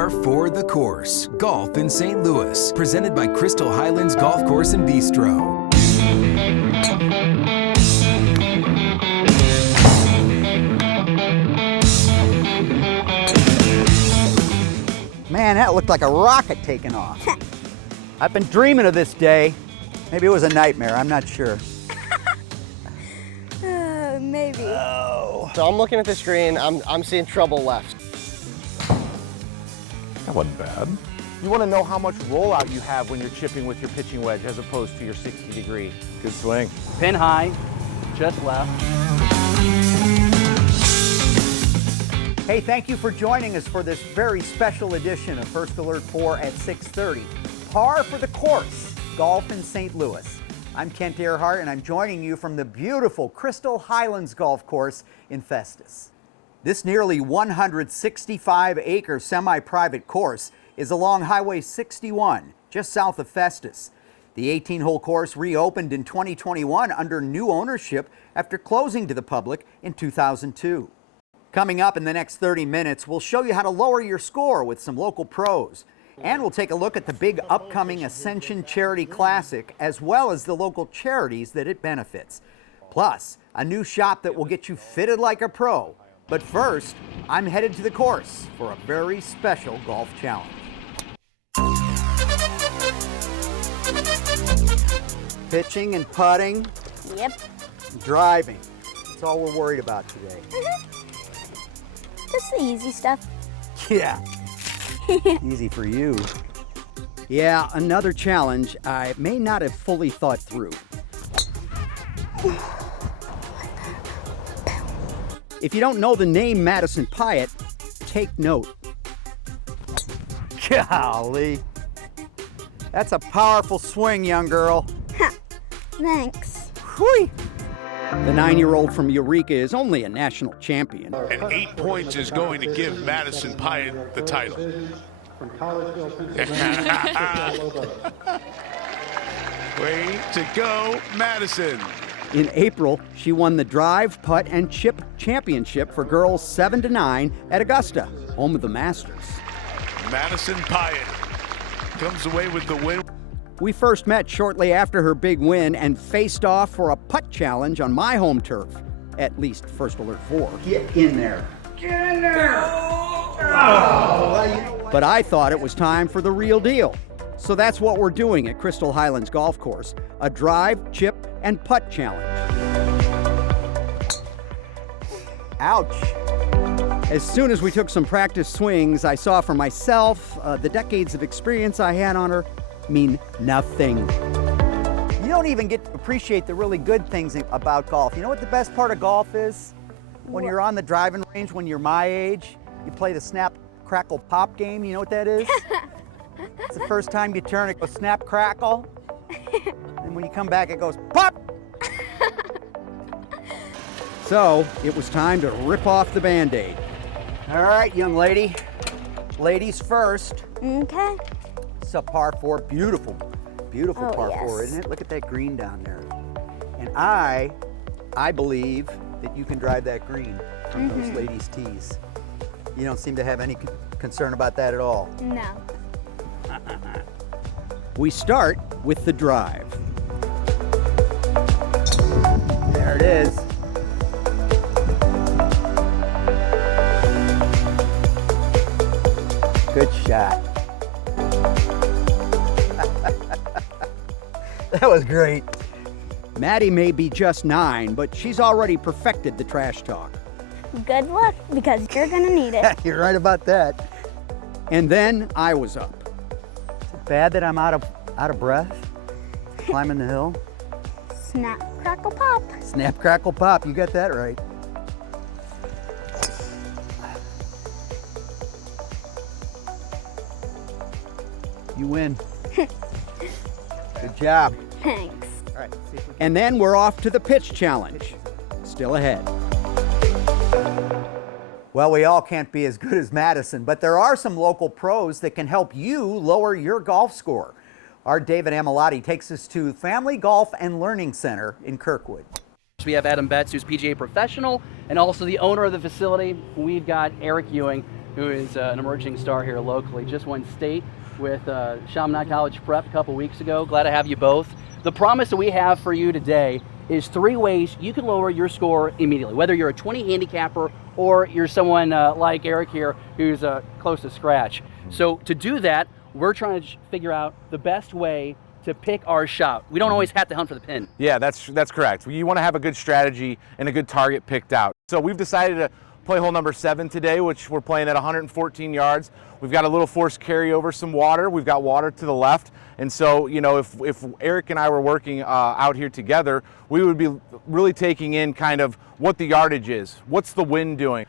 Par for the Course, Golf in St. Louis, presented by Crystal Highlands Golf Course and Bistro. Man, that looked like a rocket taking off. I've been dreaming of this day. Maybe it was a nightmare, I'm not sure. Maybe. Oh. So I'm looking at the screen, I'm seeing trouble left. That wasn't bad. You want to know how much rollout you have when you're chipping with your pitching wedge as opposed to your 60-degree. Good swing. Pin high, just left. Hey, thank you for joining us for this very special edition of First Alert 4 at 6:30. Par for the Course, Golf in St. Louis. I'm Kent Earhart, and I'm joining you from the beautiful Crystal Highlands Golf Course in Festus. This nearly 165-acre semi-private course is along Highway 61, just south of Festus. The 18-hole course reopened in 2021 under new ownership after closing to the public in 2002. Coming up in the next 30 minutes, we'll show you how to lower your score with some local pros. And we'll take a look at the big upcoming Ascension Charity Classic, as well as the local charities that it benefits. Plus, a new shop that will get you fitted like a pro. But first, I'm headed to the course for a very special golf challenge. Pitching and putting. Yep. Driving. That's all we're worried about today. Just the easy stuff. Yeah. Easy for you. Yeah, another challenge I may not have fully thought through. If you don't know the name Madison Pyatt, take note. Golly. That's a powerful swing, young girl. Thanks. Whew. The 9-year-old from Eureka is only a national champion. And 8 points is going to give Madison Pyatt the title. Way to go, Madison. In April, she won the drive, putt, and chip championship for girls 7 to 9 at Augusta, home of the Masters. Madison Pyatt comes away with the win. We first met shortly after her big win and faced off for a putt challenge on my home turf, at least First Alert 4. Get in there. Get in there. Oh. But I thought it was time for the real deal. So that's what we're doing at Crystal Highlands Golf Course, a drive, chip, and putt challenge. Ouch. As soon as we took some practice swings, I saw for myself the decades of experience I had on her mean nothing. You don't even get to appreciate the really good things about golf. You know what the best part of golf is? When you're on the driving range, when you're my age, you play the snap, crackle, pop game. You know what that is? It's the first time you turn, it goes snap, crackle. And when you come back, it goes pop. So it was time to rip off the Band-Aid. All right, young lady. Ladies first. Okay. It's a par 4, beautiful, beautiful Oh, par yes. 4, isn't it? Look at that green down there. And I believe that you can drive that green from those ladies' tees. You don't seem to have any concern about that at all. No. We start with the drive. There it is. Good shot. That was great. Maddie may be just 9, but she's already perfected the trash talk. Good luck, because you're gonna need it. You're right about that. And then I was up. Is it bad that I'm out of breath? Climbing the hill? Snap, crackle, pop. Snap, crackle, pop. You got that right. You win. Good job. Thanks. All right, see if we can... And then we're off to the pitch challenge. Still ahead. Well, we all can't be as good as Madison, but there are some local pros that can help you lower your golf score. Our David Amalotti takes us to Family Golf and Learning Center in Kirkwood. We have Adam Betts, who's PGA professional and also the owner of the facility. We've got Eric Ewing, who is an emerging star here locally. Just won state with Chaminade College Prep a couple weeks ago. Glad to have you both. The promise that we have for you today is 3 ways you can lower your score immediately, whether you're a 20 handicapper or you're someone like Eric here who's close to scratch. So to do that, we're trying to figure out the best way to pick our shot. We don't always have to hunt for the pin. Yeah, that's correct. You want to have a good strategy and a good target picked out. So we've decided to play hole number 7 today, which we're playing at 114 yards. We've got a little forced carry over some water. We've got water to the left. And so, you know, if Eric and I were working out here together, we would be really taking in kind of what the yardage is. What's the wind doing?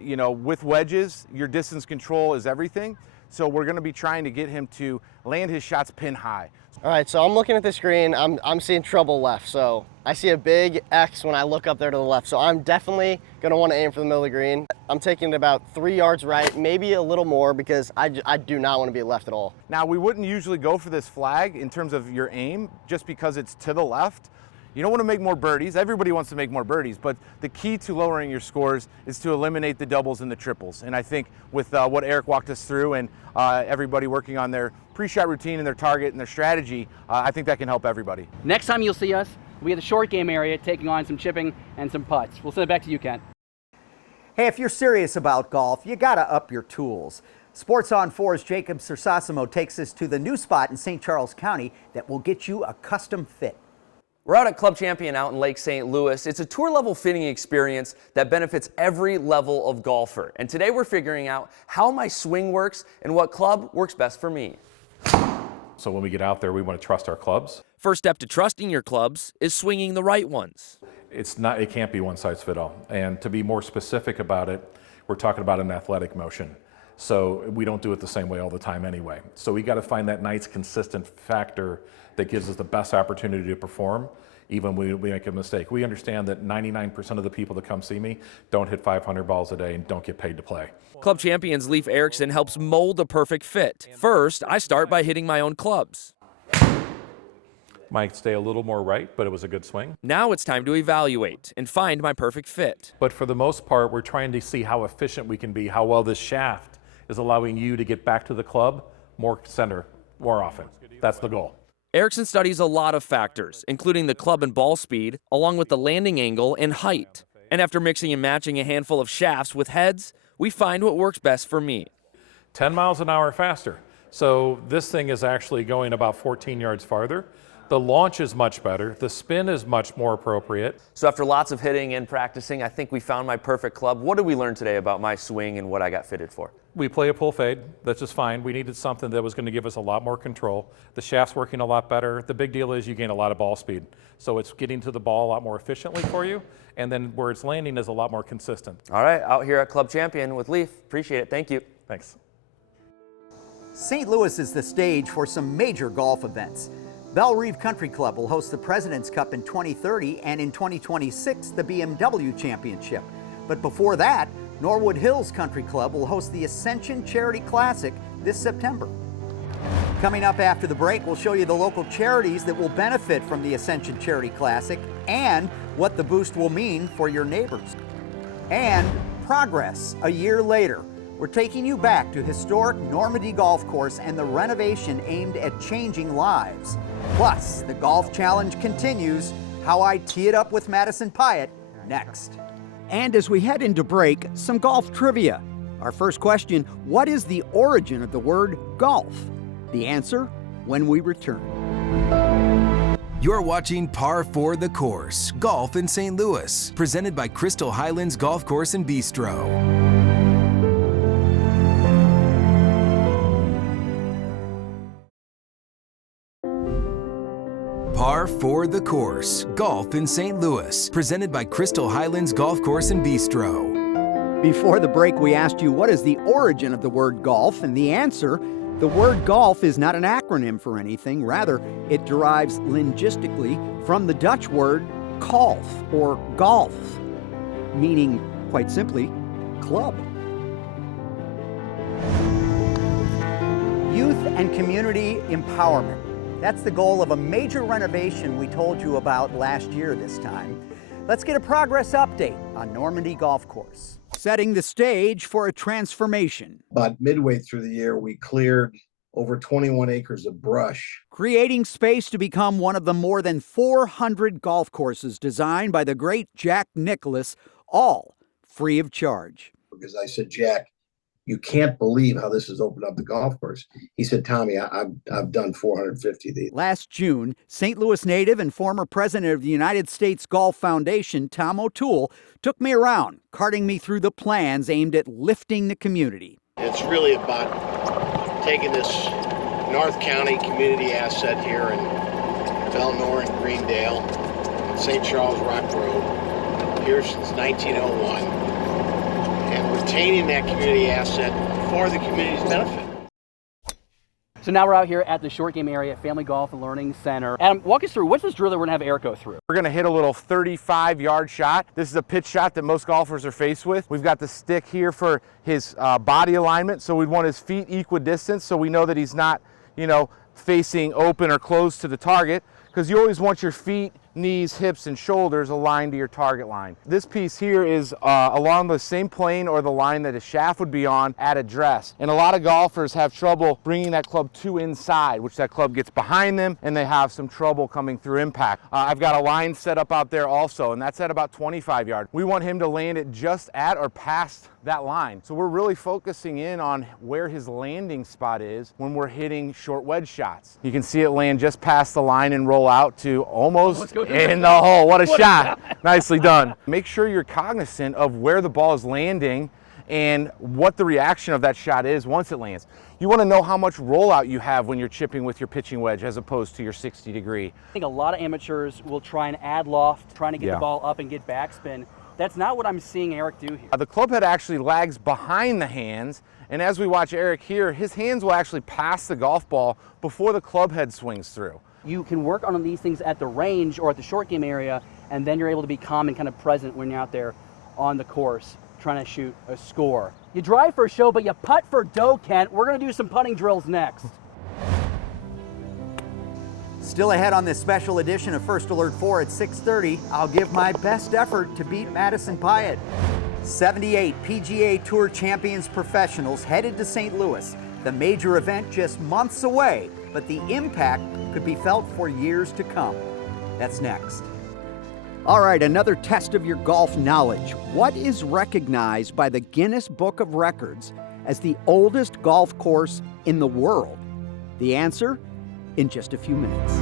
You know, with wedges, your distance control is everything. So we're going to be trying to get him to land his shots pin high. All right, so I'm looking at the screen. I'm seeing trouble left. So I see a big X when I look up there to the left. So I'm definitely going to want to aim for the middle of the green. I'm taking it about 3 yards right, maybe a little more, because I do not want to be left at all. Now, we wouldn't usually go for this flag in terms of your aim, just because it's to the left. You don't want to make more birdies. Everybody wants to make more birdies, but the key to lowering your scores is to eliminate the doubles and the triples. And I think with what Eric walked us through and everybody working on their pre-shot routine and their target and their strategy, I think that can help everybody. Next time you'll see us, we'll be at the short game area taking on some chipping and some putts. We'll send it back to you, Kent. Hey, if you're serious about golf, you got to up your tools. Sports on 4's Jacob Sersasimo takes us to the new spot in St. Charles County that will get you a custom fit. We're out at Club Champion out in Lake St. Louis. It's a tour-level fitting experience that benefits every level of golfer. And today we're figuring out how my swing works and what club works best for me. So when we get out there, we want to trust our clubs. First step to trusting your clubs is swinging the right ones. It can't be one size fit all. And to be more specific about it, we're talking about an athletic motion. So we don't do it the same way all the time anyway. So we got to find that nice consistent factor that gives us the best opportunity to perform, even when we make a mistake. We understand that 99% of the people that come see me don't hit 500 balls a day and don't get paid to play. Club Champion's Leif Erickson helps mold the perfect fit. First, I start by hitting my own clubs. Might stay a little more right, but it was a good swing. Now it's time to evaluate and find my perfect fit. But for the most part, we're trying to see how efficient we can be, how well this shaft is allowing you to get back to the club more center, more often. That's the goal. Erickson studies a lot of factors, including the club and ball speed, along with the landing angle and height. And after mixing and matching a handful of shafts with heads, we find what works best for me. 10 miles an hour faster. So this thing is actually going about 14 yards farther. The launch is much better. The spin is much more appropriate. So after lots of hitting and practicing, I think we found my perfect club. What did we learn today about my swing and what I got fitted for? We play a pull fade. That's just fine. We needed something that was going to give us a lot more control. The shaft's working a lot better. The big deal is you gain a lot of ball speed. So it's getting to the ball a lot more efficiently for you. And then where it's landing is a lot more consistent. All right, out here at Club Champion with Leif. Appreciate it. Thank you. Thanks. St. Louis is the stage for some major golf events. Belle Reve Country Club will host the President's Cup in 2030 and in 2026 the BMW Championship. But before that, Norwood Hills Country Club will host the Ascension Charity Classic this September. Coming up after the break, we'll show you the local charities that will benefit from the Ascension Charity Classic and what the boost will mean for your neighbors. And progress a year later. We're taking you back to historic Normandy Golf Course and the renovation aimed at changing lives. Plus, the Golf Challenge continues. How I tee it up with Madison Pyatt next. And as we head into break, some golf trivia. Our first question, what is the origin of the word golf? The answer, when we return. You're watching Par 4 the Course, Golf in St. Louis, presented by Crystal Highlands Golf Course and Bistro. Par 4 the Course, Golf in St. Louis, presented by Crystal Highlands Golf Course and Bistro. Before the break, we asked you what is the origin of the word golf, and the answer, the word golf is not an acronym for anything. Rather, it derives linguistically from the Dutch word kalf or golf, meaning, quite simply, club. Youth and community empowerment. That's the goal of a major renovation we told you about last year this time. Let's get a progress update on Normandy Golf Course. setting the stage for a transformation. About midway through the year, we cleared over 21 acres of brush, creating space to become one of the more than 400 golf courses designed by the great Jack Nicklaus, all free of charge. Because I said, Jack, you can't believe how this has opened up the golf course. He said, Tommy, I've done 450 of these. Last June, St. Louis native and former president of the United States Golf Foundation, Tom O'Toole, took me around, carting me through the plans aimed at lifting the community. It's really about taking this North County community asset here in Belnor and Greendale, St. Charles Rock Road, here since 1901, and retaining that community asset for the community's benefit. So now we're out here at the short game area at Family Golf and Learning Center. Adam, walk us through, what's this drill that we're gonna have Eric go through? We're gonna hit a little 35-yard shot. This is a pitch shot that most golfers are faced with. We've got the stick here for his body alignment, so we want his feet equidistant so we know that he's not, facing open or closed to the target, because you always want your feet, knees, hips, and shoulders aligned to your target line. This piece here is along the same plane or the line that a shaft would be on at address. And a lot of golfers have trouble bringing that club too inside, which that club gets behind them, and they have some trouble coming through impact. I've got a line set up out there also, and that's at about 25 yards. We want him to land it just at or past that line. So we're really focusing in on where his landing spot is when we're hitting short wedge shots. You can see it land just past the line and roll out to almost in the hole. What a shot. Nicely done. Make sure you're cognizant of where the ball is landing and what the reaction of that shot is once it lands. You want to know how much rollout you have when you're chipping with your pitching wedge as opposed to your 60 degree. I think a lot of amateurs will try and add loft, trying to get the ball up and get backspin. That's not what I'm seeing Eric do here. The club head actually lags behind the hands, and as we watch Eric here, his hands will actually pass the golf ball before the club head swings through. You can work on these things at the range or at the short game area, and then you're able to be calm and kind of present when you're out there on the course trying to shoot a score. You drive for a show, but you putt for dough, Kent. We're going to do some putting drills next. Still ahead on this special edition of First Alert 4 at 6:30, I'll give my best effort to beat Madison Pyatt. 78 PGA Tour Champions professionals headed to St. Louis. The major event just months away, but the impact could be felt for years to come. That's next. All right, another test of your golf knowledge. What is recognized by the Guinness Book of Records as the oldest golf course in the world? The answer in just a few minutes.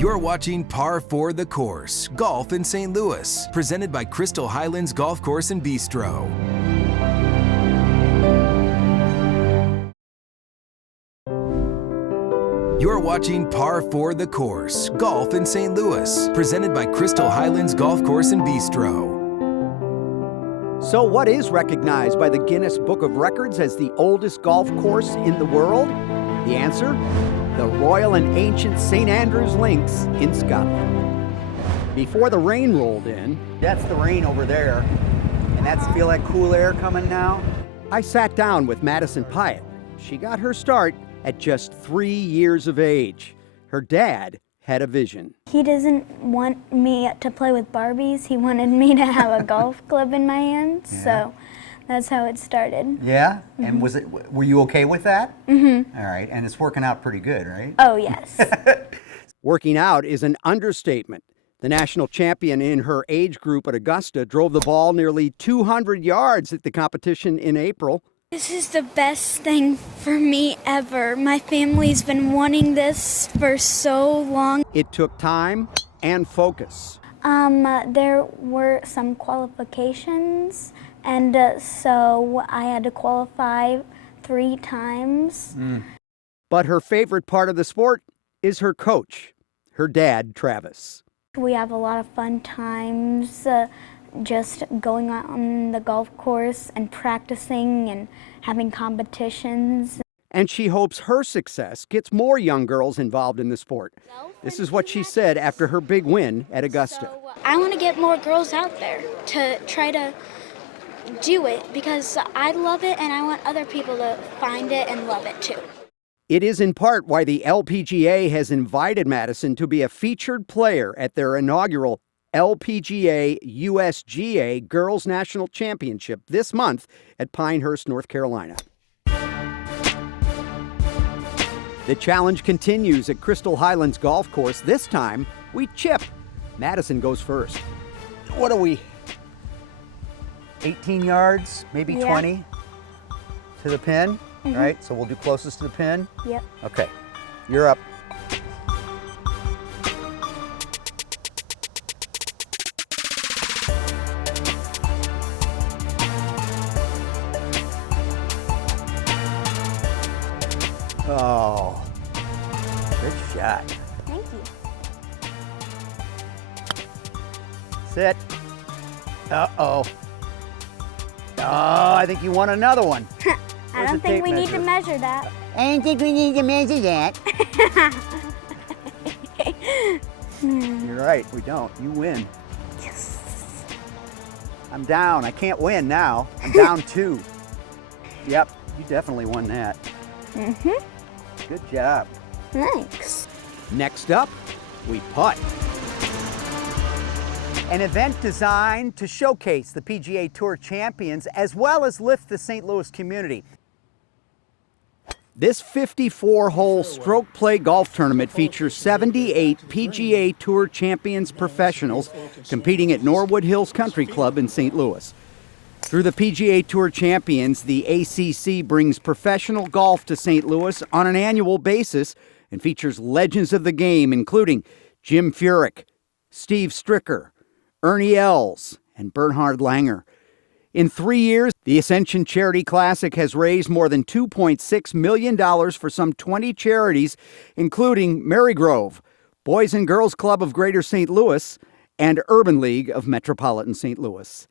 You're watching Par for the Course, Golf in St. Louis, presented by Crystal Highlands Golf Course and Bistro. You're watching Par for the Course, Golf in St. Louis, presented by Crystal Highlands Golf Course and Bistro. So what is recognized by the Guinness Book of Records as the oldest golf course in the world? The answer? The Royal and Ancient St. Andrews Links in Scotland. Before the rain rolled in, that's the rain over there, and that's feel that cool air coming now? I sat down with Madison Pyatt. She got her start at just 3 years of age. Her dad had a vision. He doesn't want me to play with Barbies. He wanted me to have a golf club in my hands, so that's how it started. Yeah? And were you okay with that? Mm-hmm. All right, and it's working out pretty good, right? Oh, yes. Working out is an understatement. The national champion in her age group at Augusta drove the ball nearly 200 yards at the competition in April. This is the best thing for me ever. My family's been wanting this for so long. It took time and focus. There were some qualifications, and so I had to qualify 3 times. But her favorite part of the sport is her coach, her dad, Travis. We have a lot of fun times just going out on the golf course and practicing and having competitions. And she hopes her success gets more young girls involved in the sport. This is what she said after her big win at Augusta. I want to get more girls out there to try to do it because I love it and I want other people to find it and love it too. It is in part why the LPGA has invited Madison to be a featured player at their inaugural LPGA USGA Girls National Championship this month at Pinehurst, North Carolina. The challenge continues at Crystal Highlands Golf Course. This time, we chip. Madison goes first. What are we? 18 yards, maybe 20 to the pin, right? So we'll do closest to the pin. Yep. Okay, you're up. Oh, good shot. Thank you. Sit. Uh-oh. Oh, I think you want another one. I don't think we need to measure that. I don't think we need to measure that. You're right, we don't. You win. Yes. I'm down. I can't win now. I'm down 2. Yep, you definitely won that. Mm-hmm. Good job. Thanks. Next up, we putt. An event designed to showcase the PGA Tour champions as well as lift the St. Louis community. This 54-hole stroke play golf tournament features 78 PGA Tour champions professionals competing at Norwood Hills Country Club in St. Louis. Through the PGA Tour champions, the ACC brings professional golf to St. Louis on an annual basis and features legends of the game, including Jim Furyk, Steve Stricker, Ernie Els, and Bernhard Langer. In 3 years, the Ascension Charity Classic has raised more than $2.6 million for some 20 charities, including Marygrove, Boys and Girls Club of Greater St. Louis, and Urban League of Metropolitan St. Louis.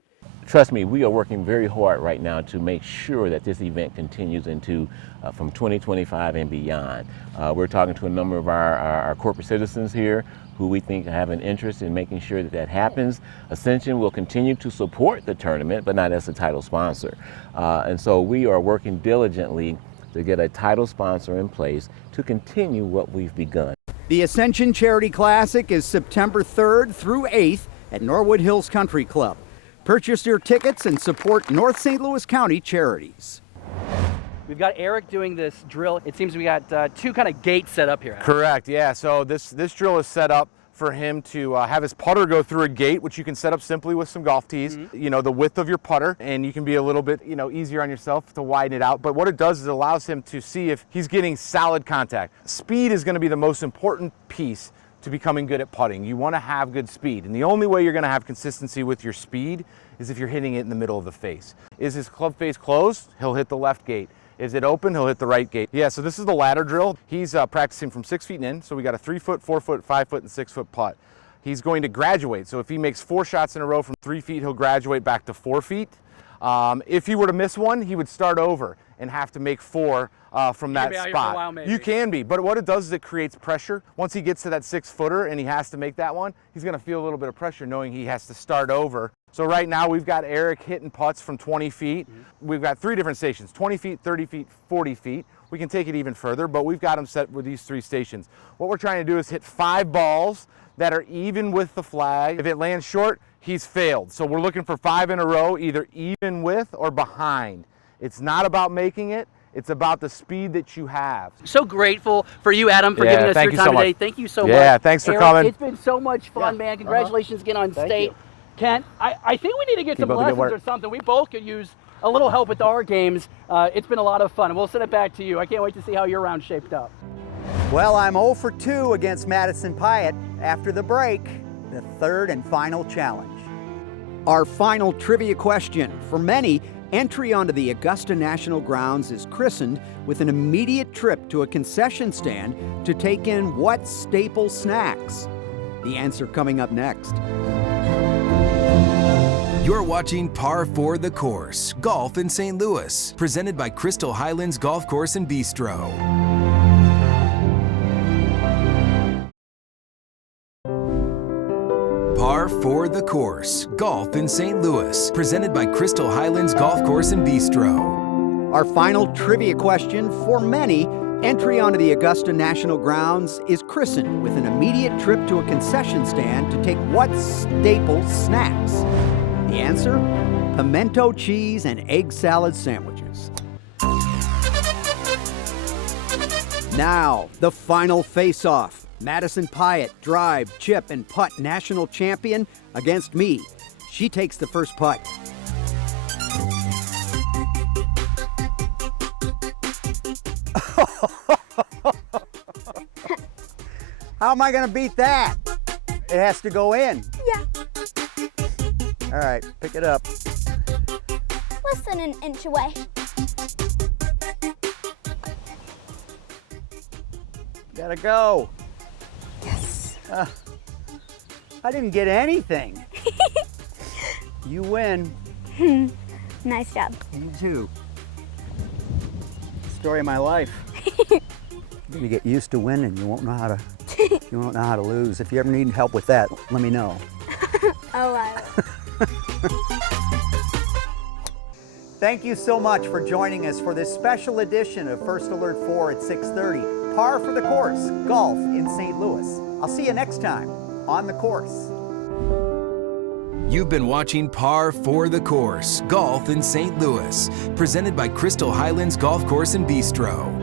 Trust me, we are working very hard right now to make sure that this event continues into from 2025 and beyond. We're talking to a number of our corporate citizens here who we think have an interest in making sure that that happens. Ascension will continue to support the tournament, but not as a title sponsor. And so we are working diligently to get a title sponsor in place to continue what we've begun. The Ascension Charity Classic is September 3rd through 8th at Norwood Hills Country Club. Purchase your tickets and support North St. Louis County charities. We've got Eric doing this drill. It seems we got 2 kind of gates set up here. Correct, yeah. So this drill is set up for him to have his putter go through a gate, which you can set up simply with some golf tees, you know, the width of your putter, and you can be a little bit, you know, easier on yourself to widen it out. But what it does is it allows him to see if he's getting solid contact. Speed is going to be the most important piece to becoming good at putting. You want to have good speed, and the only way you're going to have consistency with your speed is if you're hitting it in the middle of the face. Is his club face closed? He'll hit the left gate. Is it open? He'll hit the right gate. Yeah, so this is the ladder drill. He's practicing from 6 feet in, so we got a 3 foot, 4 foot, 5 foot, and 6 foot putt. He's going to graduate, so if he makes 4 shots in a row from 3 feet, he'll graduate back to 4 feet. If he were to miss one, he would start over and have to make 4 from that spot. You can be, but what it does is it creates pressure. Once he gets to that 6-footer and he has to make that one, he's going to feel a little bit of pressure knowing he has to start over. So right now we've got Eric hitting putts from 20 feet. We've got 3 different stations, 20 feet, 30 feet, 40 feet. We can take it even further, but we've got them set with these 3 stations. What we're trying to do is hit 5 balls that are even with the flag. If it lands short, he's failed. So we're looking for 5 in a row, either even with or behind. It's not about making it. It's about the speed that you have. So grateful for you, Adam, for giving us your time today. Thank you so much. Yeah, thanks for coming. It's been so much fun, man. Congratulations again on state. Kent, I think we need to get some lessons or something. We both could use a little help with our games. It's been a lot of fun. We'll send it back to you. I can't wait to see how your round shaped up. Well, I'm 0 for 2 against Madison Pyatt. After the break, the 3rd and final challenge. Our final trivia question. For many, entry onto the Augusta National Grounds is christened with an immediate trip to a concession stand to take in what staple snacks? The answer coming up next. You're watching Par for the Course, Golf in St. Louis, presented by Crystal Highlands Golf Course and Bistro. Par for the Course, Golf in St. Louis, presented by Crystal Highlands Golf Course and Bistro. Our final trivia question for many, Entry onto the Augusta National Grounds is christened with an immediate trip to a concession stand to take what staple snacks? The answer? Pimento cheese and egg salad sandwiches. Now, the final face-off. Madison Pyatt, drive, chip, and putt national champion against me. She takes the first putt. How am I going to beat that? It has to go in. Yeah. All right, pick it up. Less than an inch away. Gotta go. Yes. I didn't get anything. You win. Nice job. You too. Story of my life. You're gonna get used to winning. You won't know how to lose. If you ever need help with that, let me know. Oh, wow. Thank you so much for joining us for this special edition of First Alert 4 at 6:30. Par for the course, golf in St. Louis. I'll see you next time on the course. You've been watching Par for the Course, Golf in St. Louis, presented by Crystal Highlands Golf Course and Bistro.